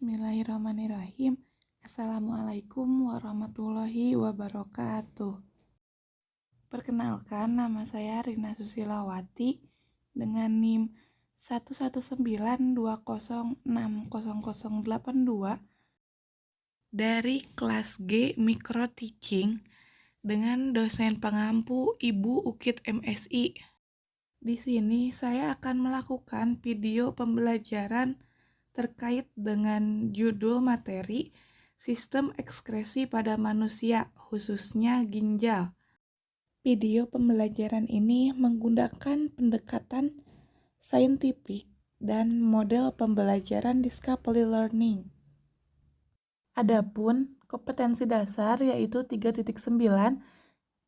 Bismillahirrahmanirrahim. Assalamualaikum warahmatullahi wabarakatuh. Perkenalkan, nama saya Rina Susilawati dengan NIM 119206082 dari kelas G Micro Teaching dengan dosen pengampu Ibu Ukit MSI. Di sini saya akan melakukan video pembelajaran terkait dengan judul materi Sistem Ekskresi pada Manusia, khususnya ginjal. Video pembelajaran ini menggunakan pendekatan saintifik dan model pembelajaran discovery learning. Adapun kompetensi dasar yaitu 3.9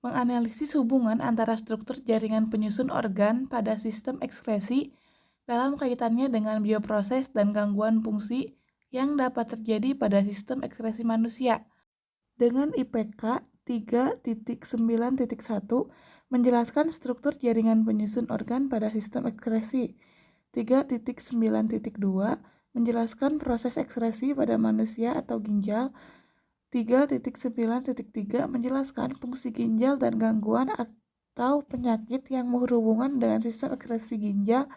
menganalisis hubungan antara struktur jaringan penyusun organ pada sistem ekskresi dalam kaitannya dengan bioproses dan gangguan fungsi yang dapat terjadi pada sistem ekskresi manusia. Dengan IPK 3.9.1 menjelaskan struktur jaringan penyusun organ pada sistem ekskresi. 3.9.2 menjelaskan proses ekskresi pada manusia atau ginjal. 3.9.3 menjelaskan fungsi ginjal dan gangguan atau penyakit yang berhubungan dengan sistem ekskresi ginjal.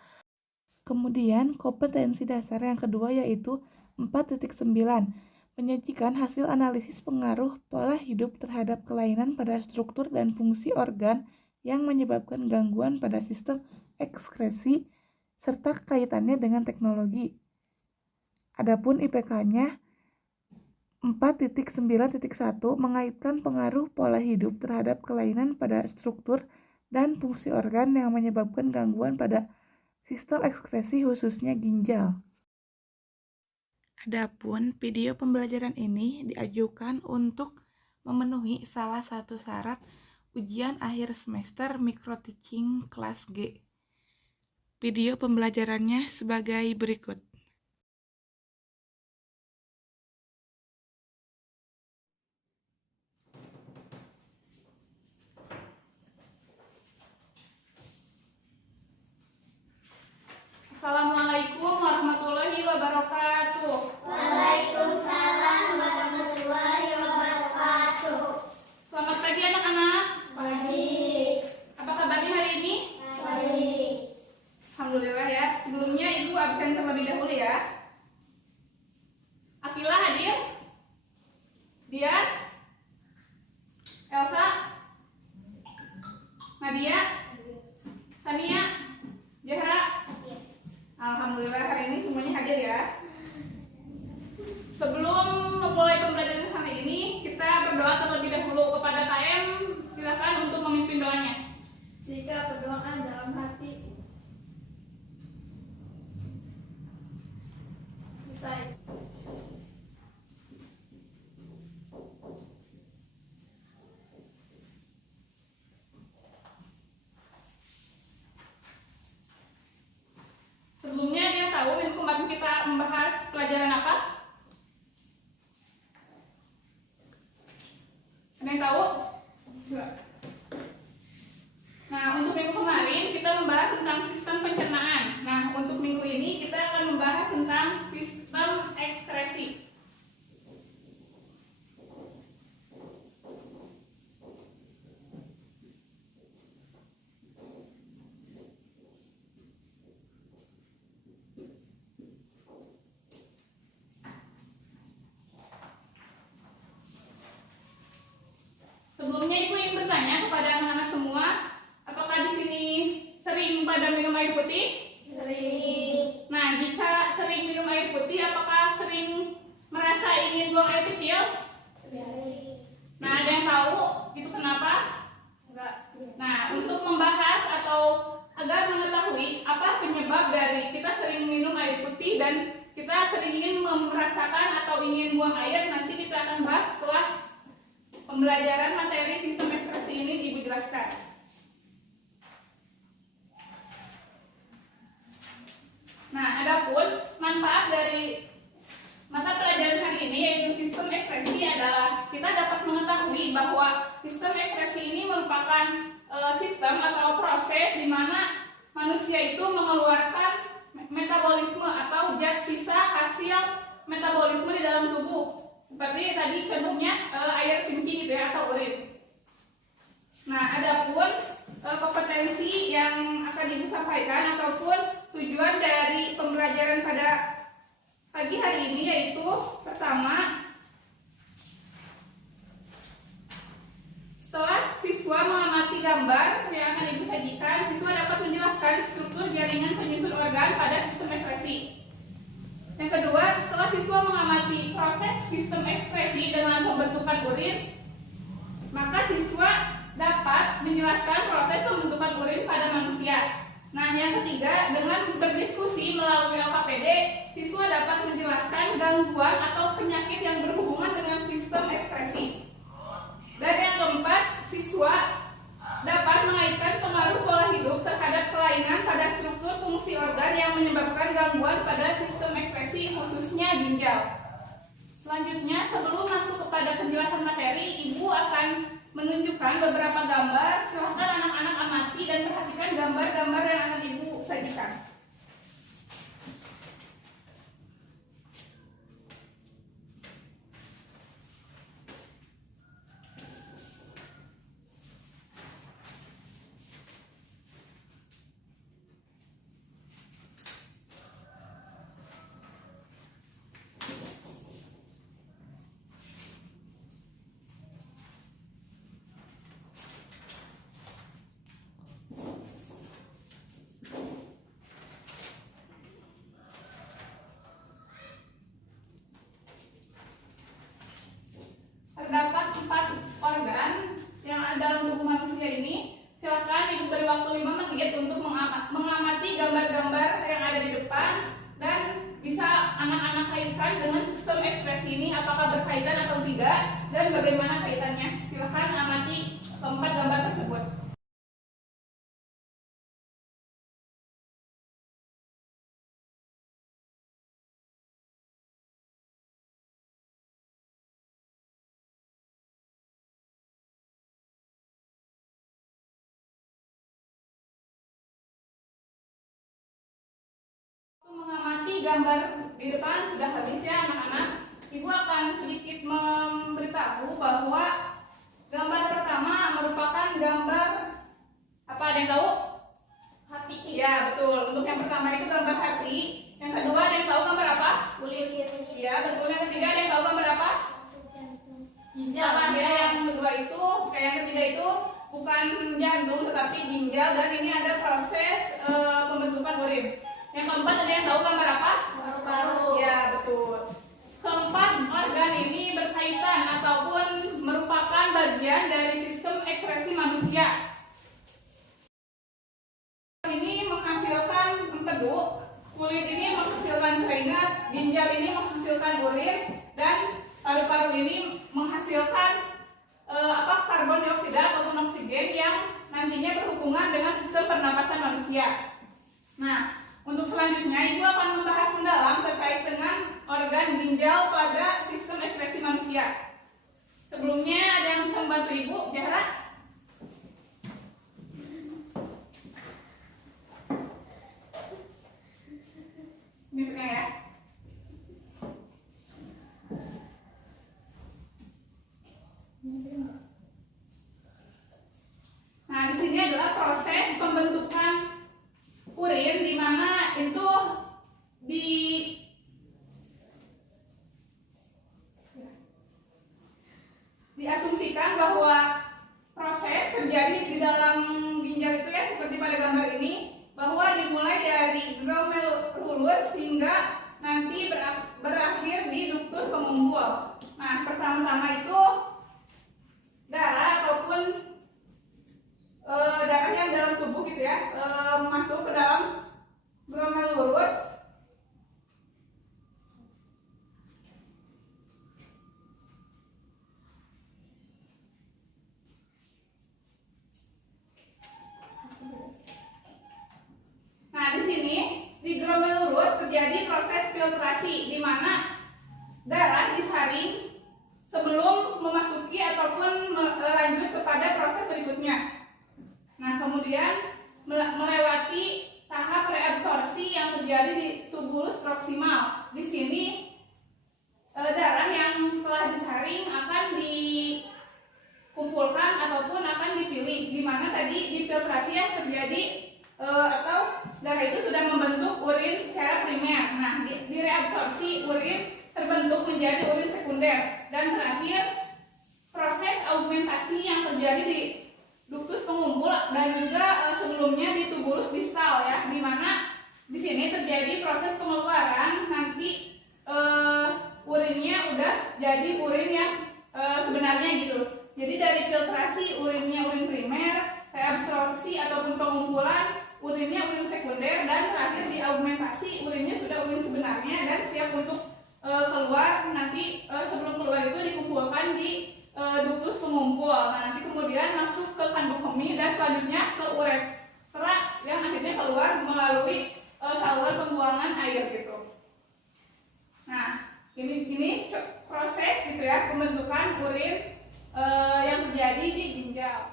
Kemudian kompetensi dasar yang kedua yaitu 4.9 menyajikan hasil analisis pengaruh pola hidup terhadap kelainan pada struktur dan fungsi organ yang menyebabkan gangguan pada sistem ekskresi serta kaitannya dengan teknologi. Adapun IPK-nya 4.9.1 mengaitkan pengaruh pola hidup terhadap kelainan pada struktur dan fungsi organ yang menyebabkan gangguan pada sistem ekskresi khususnya ginjal. Adapun video pembelajaran ini diajukan untuk memenuhi salah satu syarat ujian akhir semester Micro Teaching kelas G. Video pembelajarannya sebagai berikut. Assalamualaikum warahmatullahi wabarakatuh. Waalaikumsalam warahmatullahi wabarakatuh. Selamat pagi anak-anak. Pagi. Apa kabarnya hari ini? Baik. Alhamdulillah ya. Sebelumnya Ibu absen terlebih dahulu ya. Akila hadir? Dian? Elsa? Nadia? Sania? Zahra? Alhamdulillah hari ini semuanya hadir ya. Sebelum memulai pembelajaran hari ini, kita berdoa terlebih dahulu kepada KM. Silakan untuk memimpin doanya. Jika berdoa dalam hati. Selesai. Sebelumnya dia tahu minggu kemarin kita membahas pelajaran apa? Ada yang tahu? Enggak. Nah, untuk minggu kemarin kita membahas tentang sistem pencernaan. Nah, untuk minggu ini kita akan membahas tentang sistem ekskresi. Sebelumnya Ibu ingin bertanya kepada anak-anak semua, apakah di sini sering pada minum air putih? Sering. Nah, jika sering minum air putih, apakah sering merasa ingin buang air kecil? Sering. Nah, ada yang tahu itu kenapa? Enggak. Nah, untuk membahas atau agar mengetahui apa penyebab dari kita sering minum air putih dan kita sering ingin merasakan atau ingin buang air, nanti kita akan bahas setelah pembelajaran materi sistem ekskresi ini Ibu jelaskan. Nah, adapun manfaat dari mata pelajaran hari ini yaitu sistem ekskresi adalah kita dapat mengetahui bahwa sistem ekskresi ini merupakan sistem atau proses di mana manusia itu mengeluarkan metabolisme atau zat sisa hasil metabolisme tadi contohnya air kencing gitu ya atau urin. Nah, adapun kompetensi yang akan Ibu sampaikan ataupun tujuan dari pembelajaran pada pagi hari ini yaitu pertama, setelah siswa mengamati gambar yang akan Ibu sajikan, siswa dapat menjelaskan struktur jaringan penyusun organ pada sistem ekspresi. Yang kedua, setelah siswa mengamati proses sistem ekspresi dengan pembentukan urin, maka siswa dapat menjelaskan proses pembentukan urin pada manusia. Nah, yang ketiga, dengan berdiskusi melalui LKPD, siswa dapat menjelaskan gangguan atau penyakit yang berhubungan dengan sistem ekspresi. Dan yang keempat, siswa dapat mengaitkan pengaruh pola hidup terhadap kelainan pada struktur fungsi organ yang menyebabkan gangguan pada sistem ekspresi, khususnya ginjal. Selanjutnya, sebelum masuk kepada penjelasan materi, Ibu akan menunjukkan beberapa gambar. Silahkan anak-anak amati dan perhatikan gambar-gambar yang akan Ibu sajikan. Terdapat 4 organ yang ada dalam tubuh manusia ini. Silakan Ibu beri waktu 5 menit untuk mengamati gambar-gambar yang ada di depan dan bisa anak-anak kaitkan dengan sistem ekspresi ini, apakah berkaitan atau tidak dan bagaimana kaitannya. Silakan amati keempat gambar tersebut. Mengamati gambar di depan sudah habis ya anak-anak. Ibu akan sedikit memberitahu bahwa gambar pertama merupakan gambar apa, ada yang tahu? Hati. Ya betul, untuk yang pertama itu gambar hati. Yang kedua ada yang tahu gambar apa? Kulit. Ya betul. Yang ketiga ada yang tahu gambar apa? Ginjal. Ya, yang kedua itu, yang ketiga itu bukan jantung tetapi ginjal, dan ini ada proses pembentukan urin. Yang keempat ada yang tahu gambar apa? Paru-paru. Ya betul. Keempat organ ini berkaitan ataupun merupakan bagian dari sistem ekspresi manusia. Ini menghasilkan empedu, kulit ini menghasilkan keringat, ginjal ini menghasilkan urin, dan paru-paru ini menghasilkan karbon dioksida ataupun oksigen yang nantinya berhubungan dengan sistem pernapasan manusia. Nah, untuk selanjutnya, Ibu akan membahas mendalam terkait dengan organ ginjal pada sistem ekspresi manusia. Sebelumnya, ada yang bisa membantu Ibu, Zahra? Ini ya. Nah, di sini adalah proses pembentukan urin, di mana itu diasumsikan bahwa proses terjadi di dalam ginjal itu ya, seperti pada gambar ini, bahwa dimulai dari glomerulus hingga nanti berakhir di ductus pengumpul. Nah, pertama-tama itu darah ataupun darah yang dalam tubuh gitu ya, masuk ke dalam glomerulus. Nah, di sini di glomerulus terjadi proses filtrasi, di mana darah disaring sebelum memasuki ataupun lanjut kepada proses berikutnya. Nah, kemudian melewati tahap reabsorpsi yang terjadi di tubulus proksimal. Di sini darah yang telah disaring urin terbentuk menjadi urin sekunder. Dan terakhir, proses augmentasi yang terjadi di duktus pengumpul dan juga sebelumnya di tubulus distal ya, di mana di sini terjadi proses pengeluaran nanti urinnya udah jadi urin yang sebenarnya gitu. Jadi dari filtrasi urinnya urin primer, reabsorpsi ataupun pengumpulan urinnya urin sekunder, dan terakhir di augmentasi urinnya sudah urin sebenarnya dan siap untuk keluar. Nanti sebelum keluar itu dikumpulkan di duktus pengumpul. Nah, nanti kemudian masuk ke kandung kemih dan selanjutnya ke uretra yang akhirnya keluar melalui saluran pembuangan air gitu. Nah, ini proses gitu ya pembentukan urin yang terjadi di ginjal.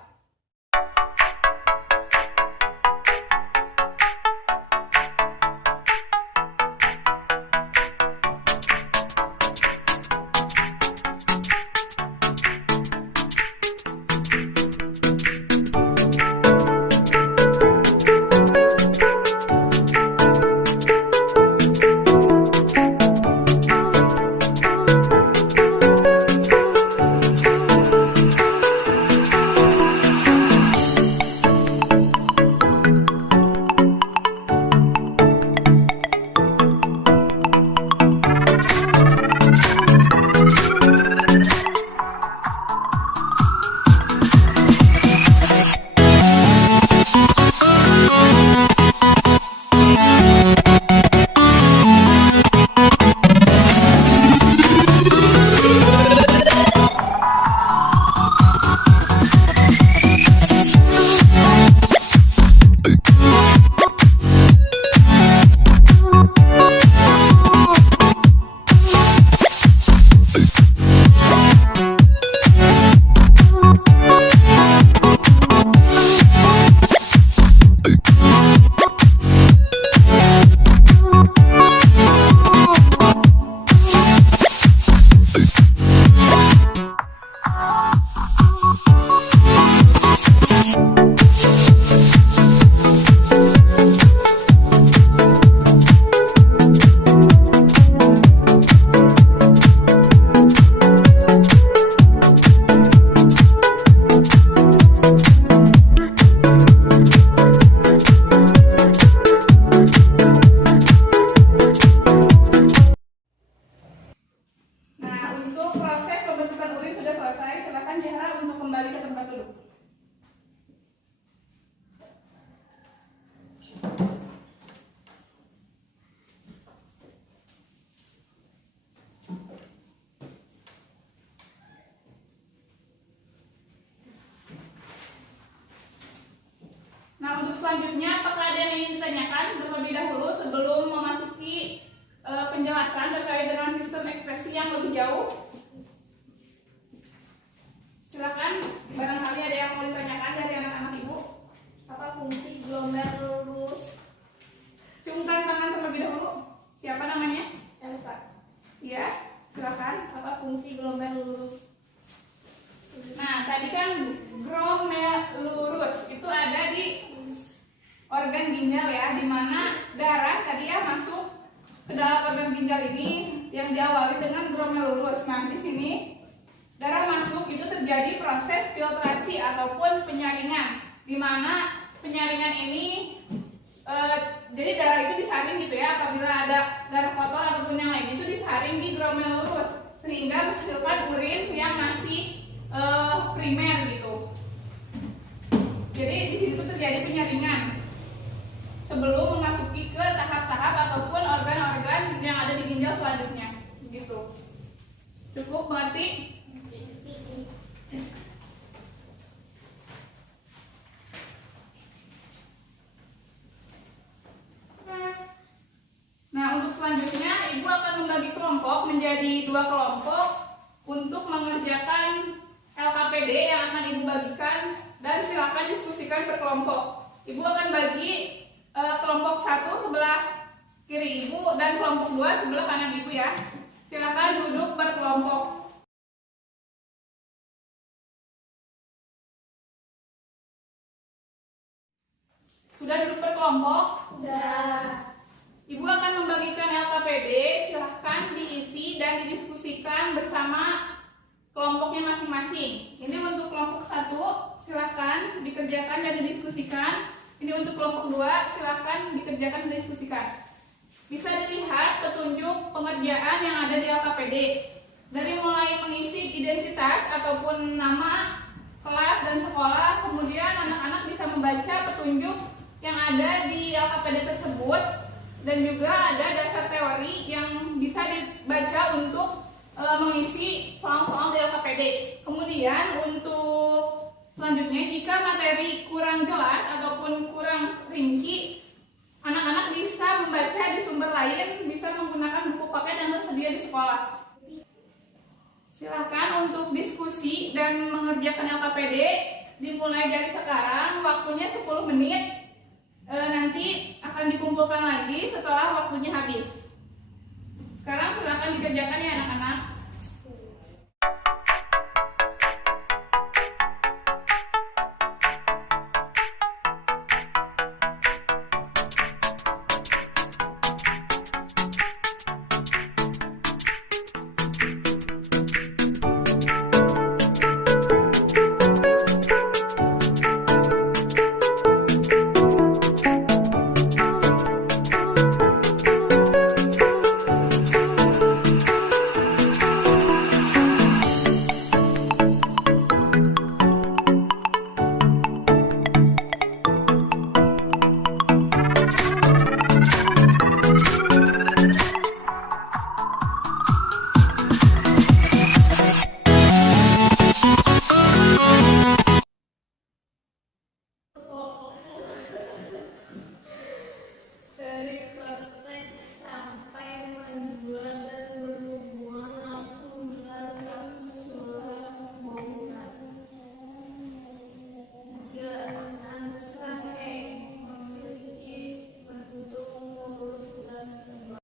Nah, untuk selanjutnya, apakah ada yang ingin ditanyakan terlebih dahulu sebelum memasuki penjelasan terkait dengan sistem ekspresi yang lebih jauh? Silakan, barangkali ada yang mau ditanyakan dari anak-anak ibu. Apa fungsi glomerulus? Ciumkan tangan terlebih dahulu. Siapa namanya? Elsa. Iya, silakan. Apa fungsi glomerulus? Nah, tadi kan glomerulus itu ada di organ ginjal ya, di mana darah tadi ya masuk ke dalam organ ginjal ini yang diawali dengan glomerulus. Nah, di sini darah masuk itu terjadi proses filtrasi ataupun penyaringan, di mana penyaringan ini jadi darah itu disaring gitu ya, apabila ada darah kotor ataupun yang lain itu disaring di glomerulus sehingga menghasilkan urin yang masih primer gitu. Jadi di situ terjadi penyaringan sebelum memasuki ke tahap-tahap ataupun organ-organ yang ada di ginjal selanjutnya gitu. Cukup mengerti? Nah, untuk selanjutnya Ibu akan membagi kelompok menjadi 2 kelompok untuk mengerjakan LKPD yang akan Ibu bagikan, dan silakan diskusikan per kelompok. Ibu akan bagi kelompok 1 sebelah kiri Ibu dan kelompok 2 sebelah kanan Ibu ya. Silakan duduk berkelompok. Sudah duduk berkelompok? Sudah. Ibu akan membagikan LKPD, silahkan di didiskusikan bersama kelompoknya masing-masing. Ini untuk kelompok 1, silakan dikerjakan dan didiskusikan. Ini untuk kelompok 2, silakan dikerjakan dan didiskusikan. Bisa dilihat petunjuk pengerjaan yang ada di LKPD. Dari mulai mengisi identitas ataupun nama, kelas, dan sekolah, kemudian anak-anak bisa membaca petunjuk yang ada di LKPD tersebut, dan juga ada dasar teori yang bisa dibaca untuk mengisi soal-soal di LKPD. Kemudian untuk selanjutnya, jika materi kurang jelas ataupun kurang rinci, anak-anak bisa membaca di sumber lain, bisa menggunakan buku paket yang tersedia di sekolah. Silakan untuk diskusi dan mengerjakan LKPD dimulai dari sekarang, waktunya 10 menit. Nanti akan dikumpulkan lagi setelah waktunya habis. Sekarang silakan dikerjakan ya anak-anak. Dari praktek sampai menjual dan berhubungan langsung dengan surat bangunan. Jangan sampai memiliki bentuk mulus dan tebal.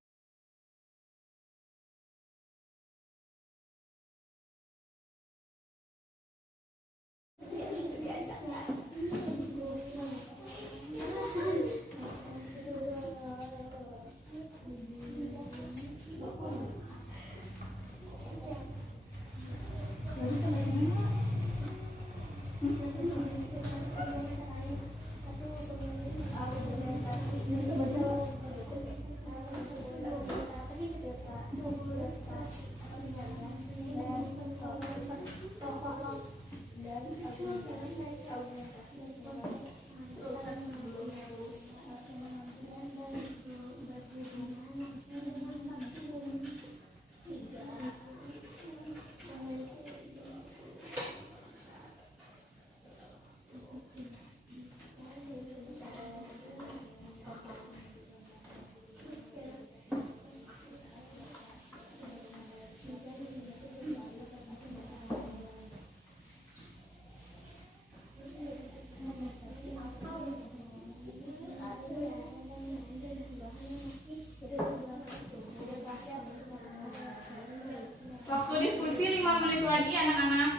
Waktu diskusi 5 menit lagi anak-anak.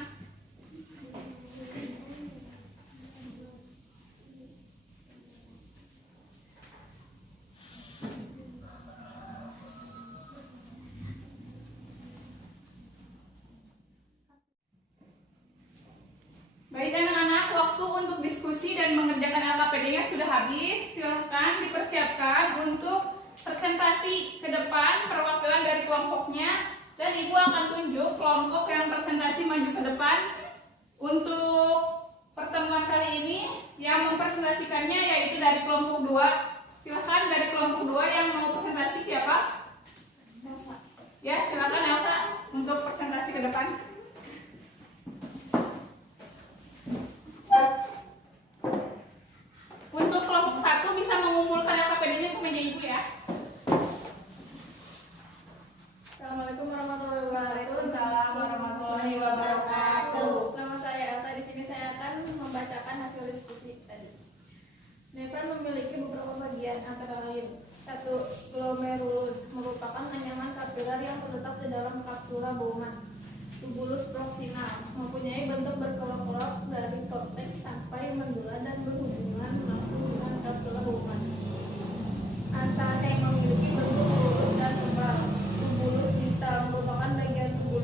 Baik anak-anak, waktu untuk diskusi dan mengerjakan LKPD-nya sudah habis. Silahkan dipersiapkan untuk presentasi ke depan perwakilan dari kelompoknya, dan Ibu akan tunjuk kelompok yang presentasi maju ke depan. Untuk pertemuan kali ini yang mempresentasikannya yaitu dari kelompok 2. Silahkan dari kelompok 2 yang mau presentasi siapa? Elsa. Ya, silakan Elsa untuk presentasi ke depan. Untuk kelompok 1 bisa mengumpulkan LKPD-nya ke meja Ibu ya. Assalamualaikum warahmatullahi wabarakatuh. Waalaikumsalam warahmatullahi wabarakatuh. Nama saya Elsa. Di sini saya akan membacakan hasil diskusi tadi. Nefron memiliki beberapa bagian, antara lain: 1. Glomerulus merupakan anyaman kapiler yang terletak di dalam kapsula Bowman. Tubulus proximal mempunyai bentuk berkelok-kelok dari korteks sampai mendula dan berhubungan langsung dengan kapsula Bowman. Ansang yang memiliki bentuk lurus dan tebal. Tubulus distal merupakan bagian tubular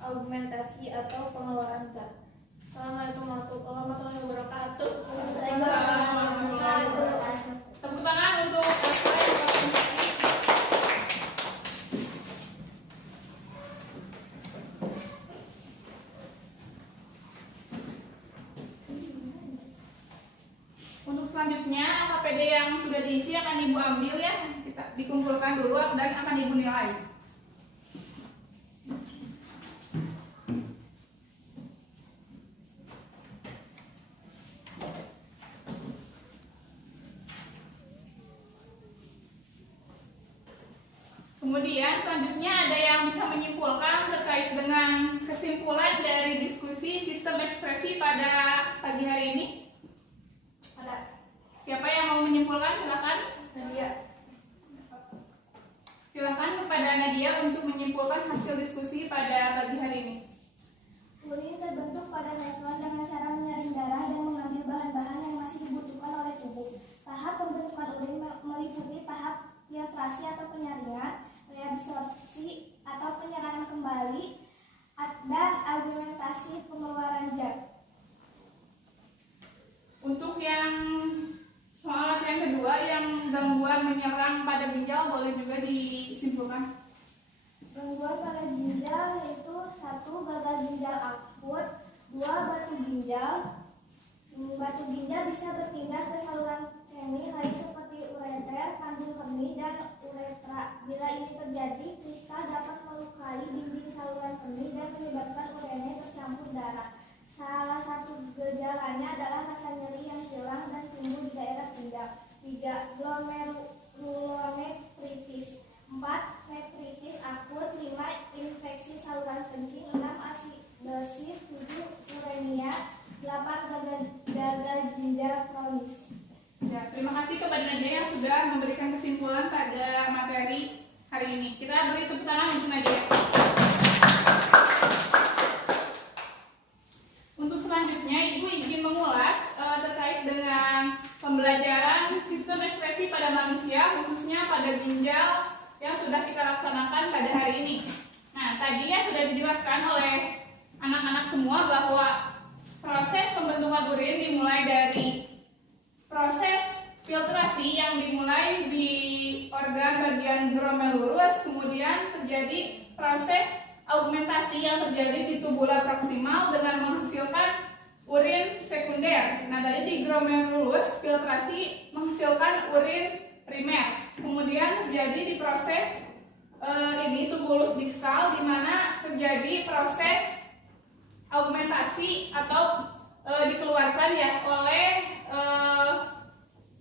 augmentasi atau pengeluaran zat. Assalamualaikum warahmatullahi wabarakatuh. Tepuk tangan untuk Bapak yang berkontribusi. Untuk selanjutnya KPD yang sudah diisi akan Ibu ambil ya, kita dikumpulkan dulu dan akan Ibu nilai. Kemudian selanjutnya ada yang bisa menyimpulkan terkait dengan kesimpulan dari diskusi sistem ekspresi pada pagi hari ini. Ada. Siapa yang mau menyimpulkan? Silakan. Nadia. Silakan kepada Nadia untuk menyimpulkan hasil diskusi pada pagi hari ini. Urin terbentuk pada nefron dengan cara menyaring darah dan mengambil bahan-bahan yang masih dibutuhkan oleh tubuh. Tahap pembentukan urin meliputi tahap filtrasi atau penyaringan, reabsorpsi atau penyerangan kembali, dan augmentasi pengeluaran zat. Untuk yang soal yang kedua, yang gangguan menyerang pada ginjal, boleh juga disimpulkan. Gangguan pada ginjal yaitu 1. Gagal ginjal akut, 2. Batu ginjal. Batu ginjal bisa berpindah ke saluran kemih lain seperti ureter, kandung kemih, dan uretra. Bila ini terjadi, kristal dapat melukai dinding saluran kemih dan menyebabkan urine tercampur darah. Salah satu gejalanya adalah rasa nyeri yang hilang dan tumbuh di daerah ginjal. 3. Glomerulonefritis. 4. Nefritis akut. 5. Infeksi saluran kencing. 6. Asidosis. 7. uremia. 8. Gagal ginjal kronis. Ya, terima kasih kepada Nadia yang sudah memberikan kesimpulan pada materi hari ini. Kita beri tepuk tangan untuk Nadia. Untuk selanjutnya, Ibu izin mengulas terkait dengan pembelajaran sistem ekspresi pada manusia, khususnya pada ginjal yang sudah kita laksanakan pada hari ini. Nah, tadinya sudah dijelaskan oleh anak-anak semua bahwa proses pembentukan urin dimulai dari proses filtrasi yang dimulai di organ bagian glomerulus, kemudian terjadi proses augmentasi yang terjadi di tubula proksimal dengan menghasilkan urin sekunder. Nah, tadi di glomerulus filtrasi menghasilkan urin primer. Kemudian terjadi di proses ini tubulus distal, di mana terjadi proses augmentasi atau dikeluarkan ya oleh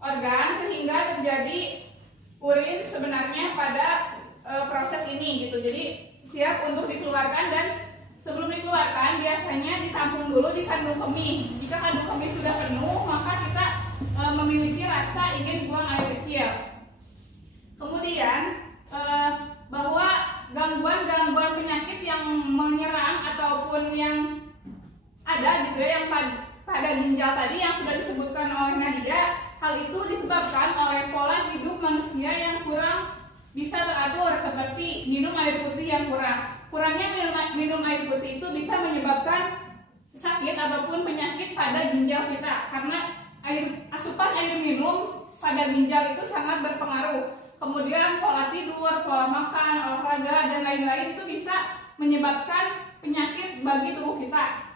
organ sehingga terjadi urin sebenarnya pada proses ini gitu. Jadi siap untuk dikeluarkan, dan sebelum dikeluarkan biasanya ditampung dulu di kandung kemih. Jika kandung kemih sudah penuh, maka kita memiliki rasa ingin buang air kecil. Kemudian bahwa gangguan-gangguan penyakit yang menyerang ataupun yang ada gitu ya, yang pada ginjal tadi yang sudah disebutkan oleh Nadia, hal itu disebabkan oleh pola hidup manusia yang kurang bisa teratur, seperti minum air putih yang kurang. Kurangnya minum air putih itu bisa menyebabkan sakit ataupun penyakit pada ginjal kita, karena asupan air minum pada ginjal itu sangat berpengaruh. Kemudian pola tidur, pola makan, olahraga, dan lain-lain itu bisa menyebabkan penyakit bagi tubuh kita.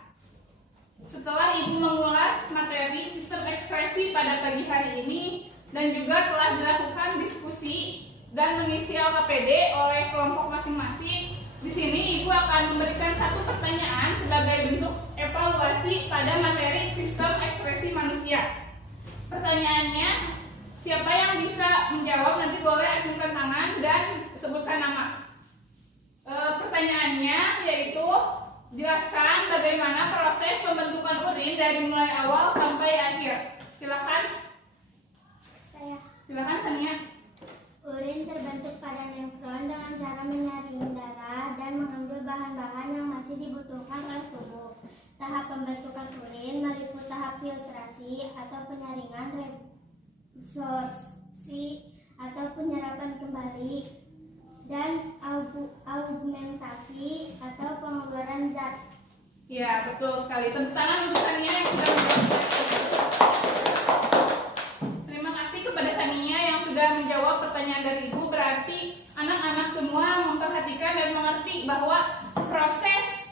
Setelah Ibu mengulas materi sistem ekspresi pada pagi hari ini dan juga telah dilakukan diskusi dan mengisi LKPD oleh kelompok masing-masing, di sini Ibu akan memberikan satu pertanyaan sebagai bentuk evaluasi pada materi sistem ekspresi manusia. Pertanyaannya, siapa yang bisa menjawab nanti boleh acungkan tangan dan sebutkan nama. Pertanyaannya yaitu, jelaskan bagaimana proses pembentukan urin dari mulai awal sampai akhir. Silakan. Silakan Sania. Urin terbentuk pada nefron dengan cara menyaring darah dan mengambil bahan-bahan yang masih dibutuhkan oleh tubuh. Tahap pembentukan urin meliputi tahap filtrasi atau penyaringan, reabsorpsi atau penyerapan kembali, dan argumentasi atau penggambaran zat. Ya, betul sekali. Tepuk tangan untuk Sania yang sudah menjawab. Terima kasih kepada Sania yang sudah menjawab pertanyaan dari Ibu. Berarti anak-anak semua memperhatikan dan mengerti bahwa proses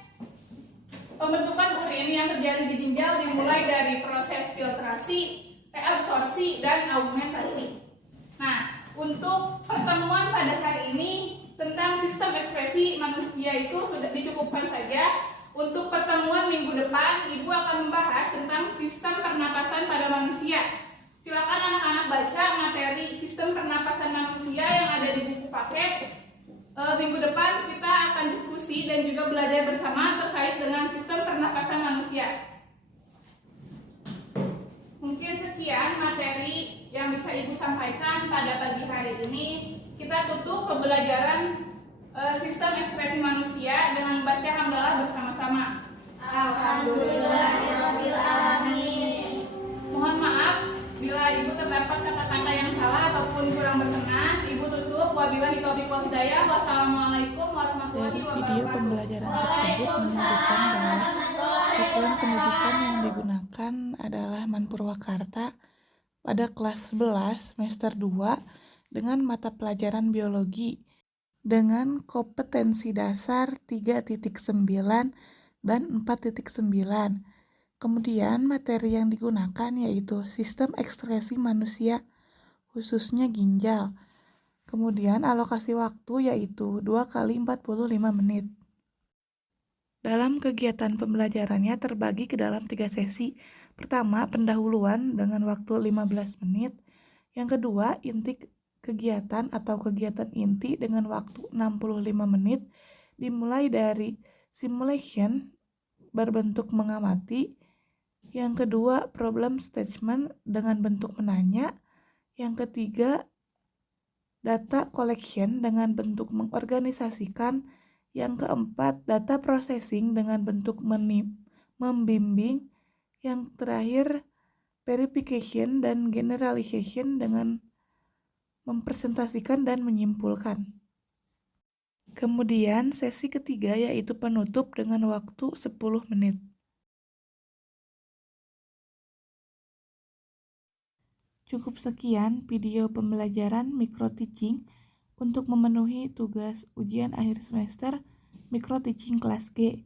pembentukan urin yang terjadi di ginjal dimulai dari proses filtrasi, reabsorpsi, dan augmentasi. Nah, untuk pertemuan pada hari ini tentang sistem ekspresi manusia itu sudah dicukupkan saja. Untuk pertemuan minggu depan, Ibu akan membahas tentang sistem pernapasan pada manusia. Silakan anak-anak baca materi sistem pernapasan manusia yang ada di buku paket. Minggu depan kita akan diskusi dan juga belajar bersama terkait dengan sistem pernapasan manusia. Mungkin sekian materi yang bisa Ibu sampaikan pada pagi hari ini. Kita tutup pembelajaran sistem ekspresi manusia dengan membaca hamdalah bersama-sama. Alhamdulillahirabbil alamin. Mohon maaf bila Ibu terdapat kata-kata yang salah ataupun kurang berkenan. Ibu tutup. Wabillahi taufiq wal hidayah. Wassalamualaikum warahmatullahi Dari wabarakatuh. video pembelajaran tersebut menunjukkan bahwa satuan pendidikan yang digunakan adalah Manpurwakarta pada kelas 11 semester 2 dengan mata pelajaran biologi dengan kompetensi dasar 3.9 dan 4.9. Kemudian materi yang digunakan yaitu sistem ekspresi manusia khususnya ginjal. Kemudian alokasi waktu yaitu 2 kali 45 menit. Dalam kegiatan pembelajarannya terbagi ke dalam 3 sesi. Pertama, pendahuluan dengan waktu 15 menit. Yang kedua, inti kegiatan atau kegiatan inti dengan waktu 65 menit dimulai dari simulation berbentuk mengamati. Yang kedua, problem statement dengan bentuk menanya. Yang ketiga, data collection dengan bentuk mengorganisasikan. Yang keempat, data processing dengan bentuk membimbing. Yang terakhir, verification dan generalization dengan mempresentasikan dan menyimpulkan. Kemudian sesi ketiga yaitu penutup dengan waktu 10 menit. Cukup sekian video pembelajaran micro teaching untuk memenuhi tugas ujian akhir semester micro teaching kelas G.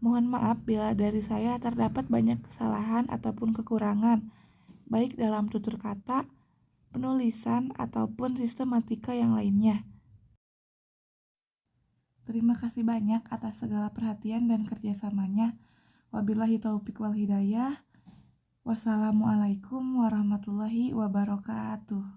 Mohon maaf bila dari saya terdapat banyak kesalahan ataupun kekurangan, baik dalam tutur kata, penulisan, ataupun sistematika yang lainnya. Terima kasih banyak atas segala perhatian dan kerjasamanya. Wabillahi taufiq wal hidayah. Wassalamualaikum warahmatullahi wabarakatuh.